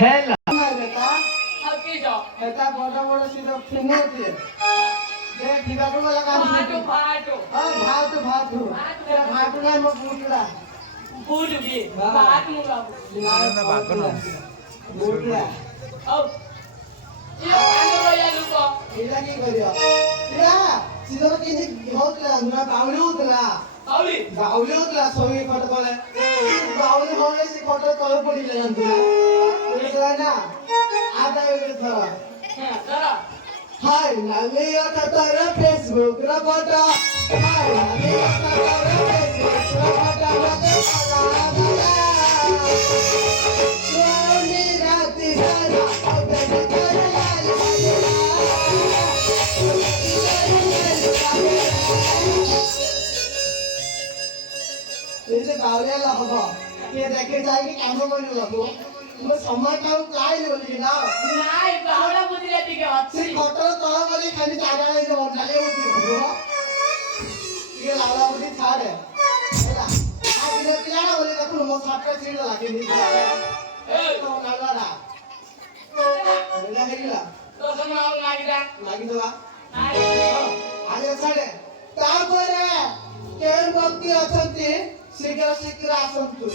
हेला बेटा अब की जाओ बेटा बड़ा बड़ा सीधा फिंगर दे ये ठिकाना वाला काम फाटो फाटो भातू ना मग बुटला बूढ़ भी बात मुला ना भागो ना बुटला अब ये आंदो या लुको इला की करियो इला सीधा किने होतला ना बावली होतला बावली होतला सोई फटकले बावली होले से फटक तळ पडिले तुला तुला ना आता वेळ थरा जरा हाय नाले आता तर फेसबुक रा फोटो हाय नाले आता तर फेसबुक रा फोटो मध्ये मला सोनी राती जरा अबे कर लाल इसे बावलेला बाबा के देखे जाएगी काम कोनी लगो ମୁଁ ସମାଜଟାକୁ କାଇ ବୋଲି ନା ନାଇଁ ବାଉଳା ବୁଝିଲେ ଟିକେ ଅଛି ସେ ଖଟର ତଳ ବୋଲି ଖାଲି ଚାରା ହେଇଯିବ ନାଲି ବୁଝି ହବ ଟିକେ ଲାଉଲା ବୁଝି ଛାଡେ ହେଲା ଆଜିର ପିଲାଟା ବୋଲି ଦେଖୁ ମୋ ସାର୍ଟରେ ଛିଡ ଲାଗିନି ଏ ତ ନାଲାଟା ଏଇଟା ହେଇଗଲା ତ ସମୟ ଲାଗିଦବା ନାଇଁ ଆଜି ଛାଡେ ତାପରେ କେଉଁ ବ୍ୟକ୍ତି ଅଛନ୍ତି ଶୀଘ୍ର ଶୀଘ୍ର ଆସନ୍ତୁ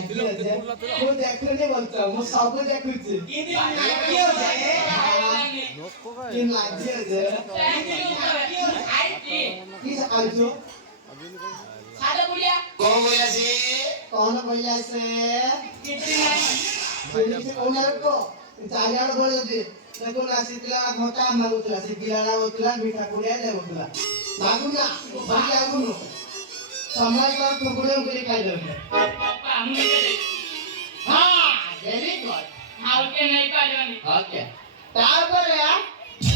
ଲାଗି ଅଛି ମୁଁ ଦେଖୁନି ବୋଲଛ ମୁଁ ସବୁ ଦେଖୁଛି ଇଦି ଲାଗି ଅଛି କି ଲାଗି ଅଛି ଆଇତି କି ଆଇଛୁ ସାଦା ବୁଲିଆ କୋ ବୋଲା ସେ କଣ କହିଲା ସେ କିଛି ନାହିଁ ସେ କୋଉନା କ ଚାରିଆଡେ ବୋଲୁଛି ଦେଖୁନ ଆସିଥିଲା ଘଟା ମାଗୁଥିଲା ସେ ଗିଲାଡା ହଉଥିଲା ମିଠା କୁଡିଆ ଦେଉଥିଲା ମାଗୁନା ବାକି ଆଗୁନ ସମୟ ତ ଟୁକୁଡେ କରି ଖାଇଦେବେ ପାପା ମୁଁ କେଲେ ହଁ ଭେରି ଗୁଡ ଆଉ କେ ନେଇ ପାରିବନି ଓକେ ତାପରେ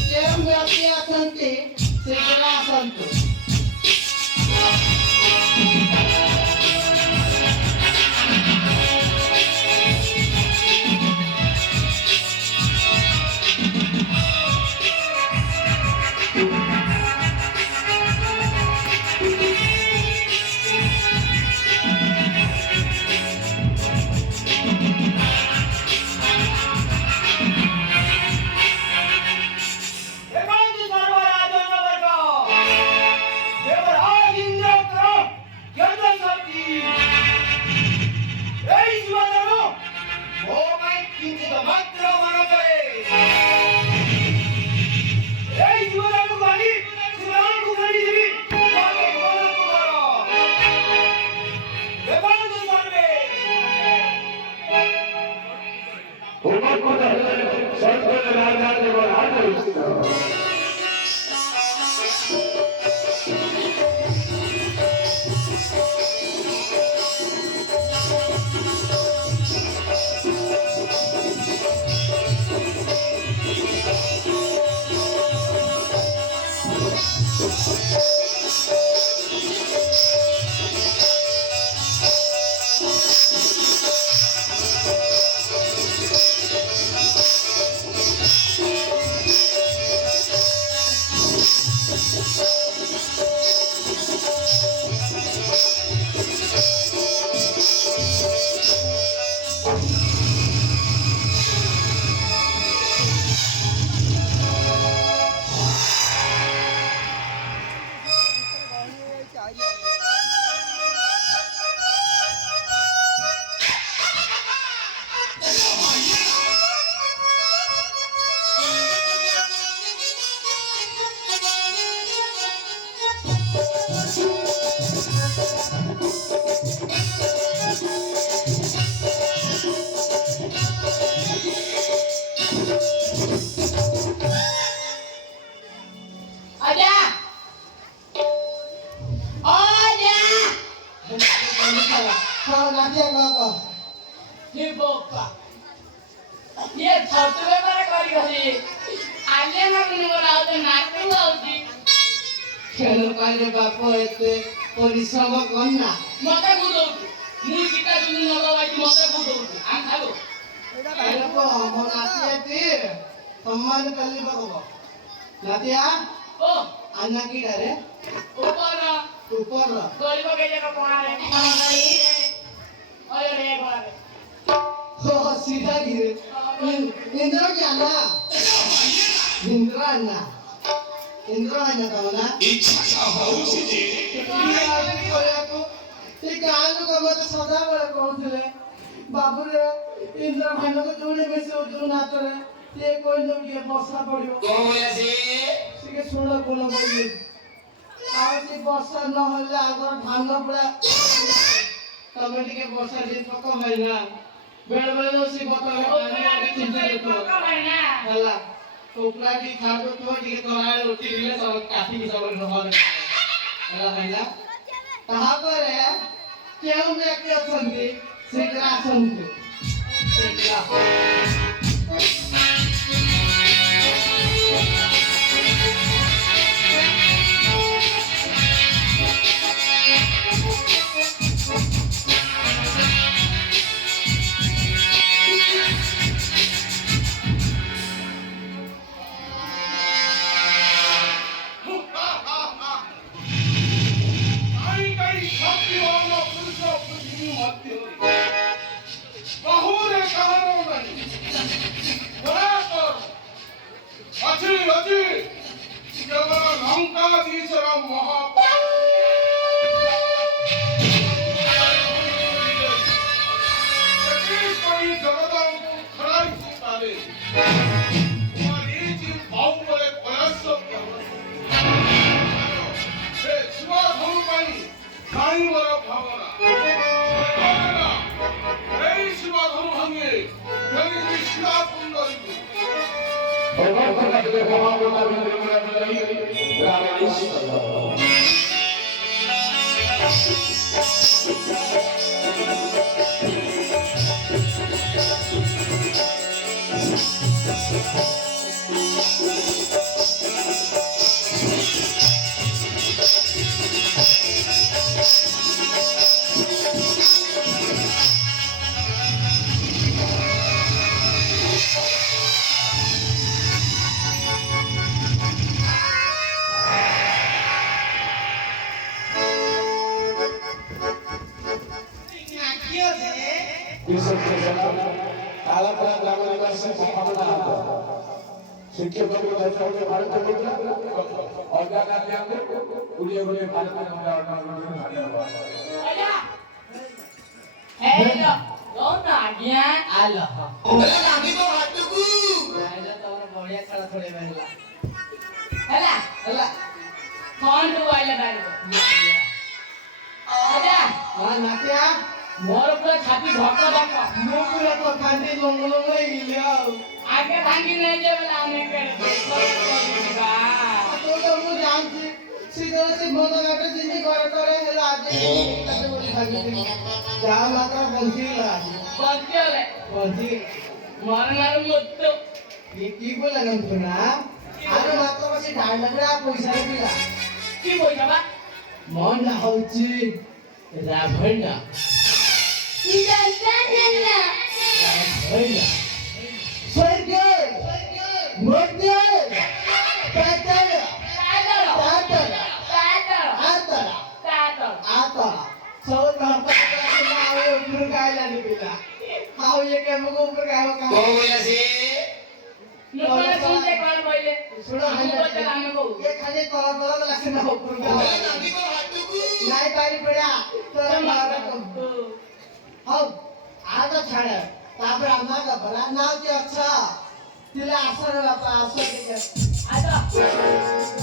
ଯେଉଁ ବ୍ୟକ୍ତି ଅଛନ୍ତି ଶୀଘ୍ର ଆସନ୍ତୁ ବାପ ଏତେ ପରିଶ୍ରମ କରନା ମତେ ବୁଝଉଛୁ ମୁଁ ଶିକା ଦିନ ନଗବାଇଛି ମତେ ବୁଝଉଛୁ ଆମେ ଖାଇବୁ ମୋ ନାତି ସମ୍ମାନ କଲି ବାବୁ ନାତିଆ ଓ ଆନା କିଡ଼ାରେ ଉପର ଉପର ଗରିବ କେଯାକ ପଣାରେ ଅରେ ରେ ଗଳାରେ हो सीधा गिरे इंद्र की अन्ना इंद्र अन्ना तमना इच्छा होउछि जे ते गानु को मत सदा बळे कहउथले बाबूरे इंद्र भानु को जोड़े में से जो नाचरे ते कोई जो के वर्षा पड़ियो कोला से सिके सुण कोन बोली आ से वर्षा न होला आगर धान पड़ा तमे टिके वर्षा दिन पक भइना बेल बेल से बतले चिंता तो होला टोकरा की खादो तो टिके तोराळे उठी दिले सब काठी की सब रहन होला हैला ताहा पर केउ व्यक्ति अछंती शीघ्र आसंतु शीघ्र মমতা ভিতরে মনে হলো রামের ঈশ্বর শিক্ষককে ভারতের অজ্ঞান উড়িয়ে উড়িয়ে ভারতের Hello, don't again. Allah. আমি তো হাটুকু Hello, তোমার বড়িয়া খেলা থোড়ে বেলা। Hello, Allah. कौन तू वाला बैल? आजा, নাকিয়া मोर ऊपर छाती धक्का धक्का. মুকুলা তো কান্দি লঙ্গলঙ্গ ইলিয়াও आगे भागी नहीं जाए वाला आने कर दे. তো তো মু জানছি সিগরেট বন্ধ করে জিন্দি করে হেলা আজ কাছে বলি থাকি যা মাত্রা বলছিলা बच्चे ले, বলছি मरना मुत्तु. কি বললাম শোনা আর মাত্র বসে ডায়লগরা পয়সা দিলা की बोल रहा? মন না হচ্ছে রাভনা इधर से ना. রাভনা স্বর্গ মধ্য কাতর কাতর আতর आता सब नंतर नाव ऊपर काय लानी पिला हाव ये के मग ऊपर काय का ও বলেছে सुनो ये खाली तोला तोला लक्षण ना ऊपर का আমি তো হাটুকু नाही पारी पड्या तर मारा हाव आता छाड तापर आम्हा का बरा नाव ते अच्छा तिला असर बापा असर के असर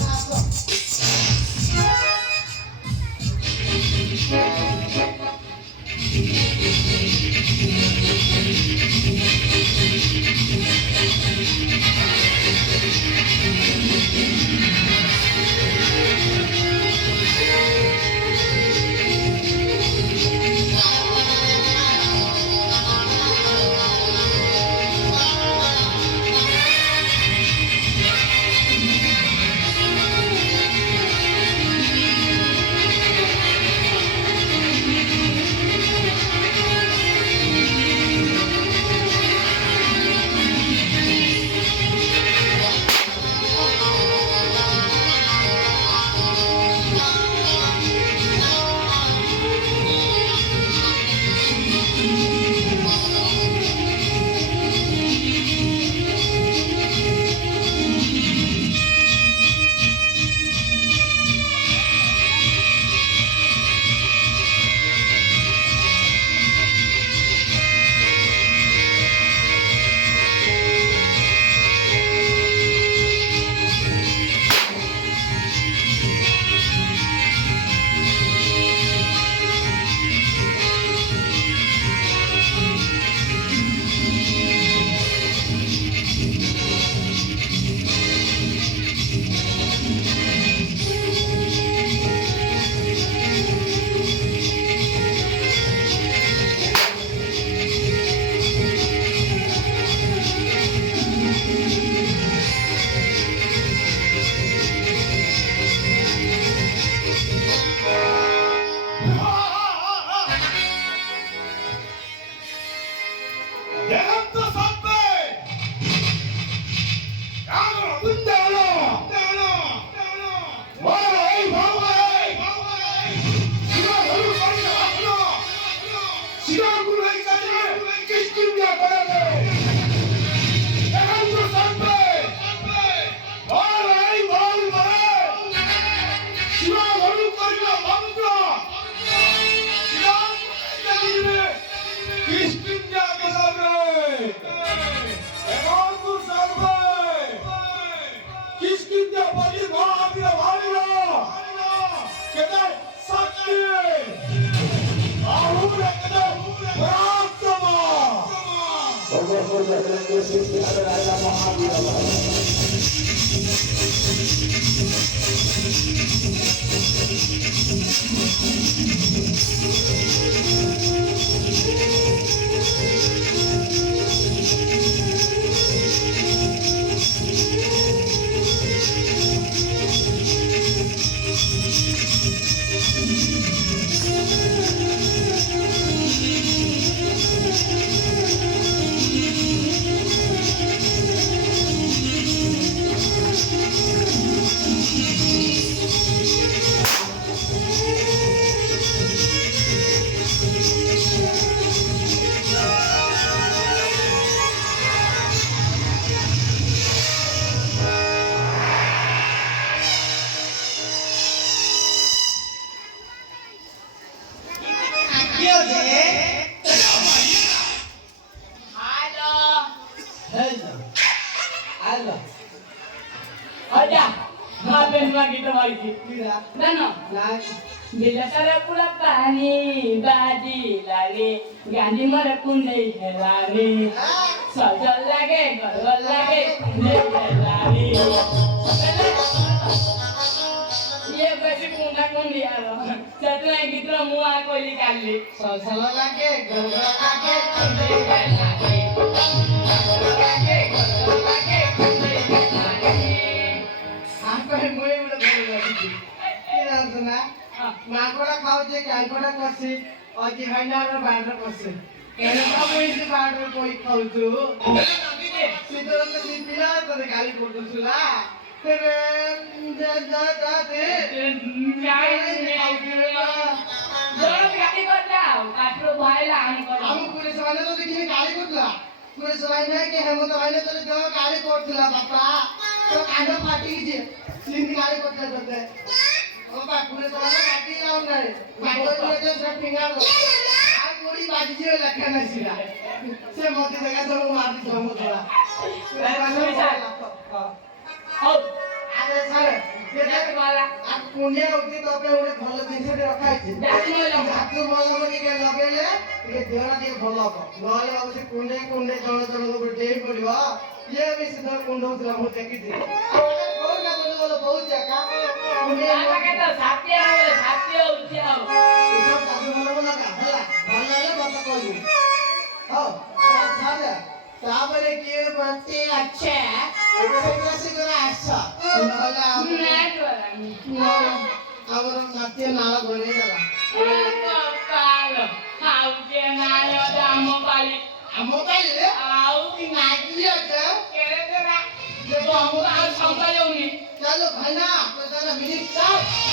Raja Mahabharata কি হচ্ছে হ্যালো হ্যালো হ্যালো আচ্ছা ভাবেন লাগি তোমার কি কিরা জানো না দিলা সারা পুরা পানি বাজি লাগে গান্ধী মারে কুন্ডে হেলারে সজল লাগে গরল লাগে কুন্ডে হেলারে ये वैसे कुंडा कुंडी आ रहा चतुरा गिद्र मुआ कोई काली সলসলা লাগে গরগরা লাগে कुंडे हेलारे লাগে গরল লাগে কুন্ডে হেলারে আমকো মুই বলে বলে দিছি কি জানো না মাংকড়া খাওছে ক্যাংকড়া করছি অজি ভাইনার বাইরে করছে কেন মুই যে বাইরে কই খাউছু সিদ্ধর তো দিপিলা তো গালি করছুলা তেরে যা যা দে আমি পুলিশ ভাইনা তো দেখিনি গালি করলা পুলিশ ভাইনা কে হেমন্ত ভাইনা তো গালি করছুলা বাপা তো কান্ড ফাটি গেছে সিন্ধি গালি করতে করতে ও বা পুলিশ ভাইনা কাটি যাও না মাইতো দিয়ে সব ফিঙ্গার আর কোড়ি বাজি লেখা না ছিলা সে মতে দেখা তো মারি সমতলা আরে স্যার আর কোনে উঠি তবে ওরে ভালো জিনিসটা রাখা আছে হাতু ভালো করে কে লগাইলে এ দেহটা দিয়ে ভালো হবে নলে বাবু কোনে কোনে জণ জণ করে দেই পড়িব ইয়ে বেশি ধর কোন হউতলা মু দেখিছি আমাদের কোন না বলে বলে বহুত জায়গা কোনে সব দাদু ভালো বলা না হলা ভালো হলে কথা কইবি হ্যাঁ আর ছাড়া তারপরে কি বলতে আচ্ছা সেটা করে আসছা নহলে আমার নাতে নালা গলে গেল মোবাইলে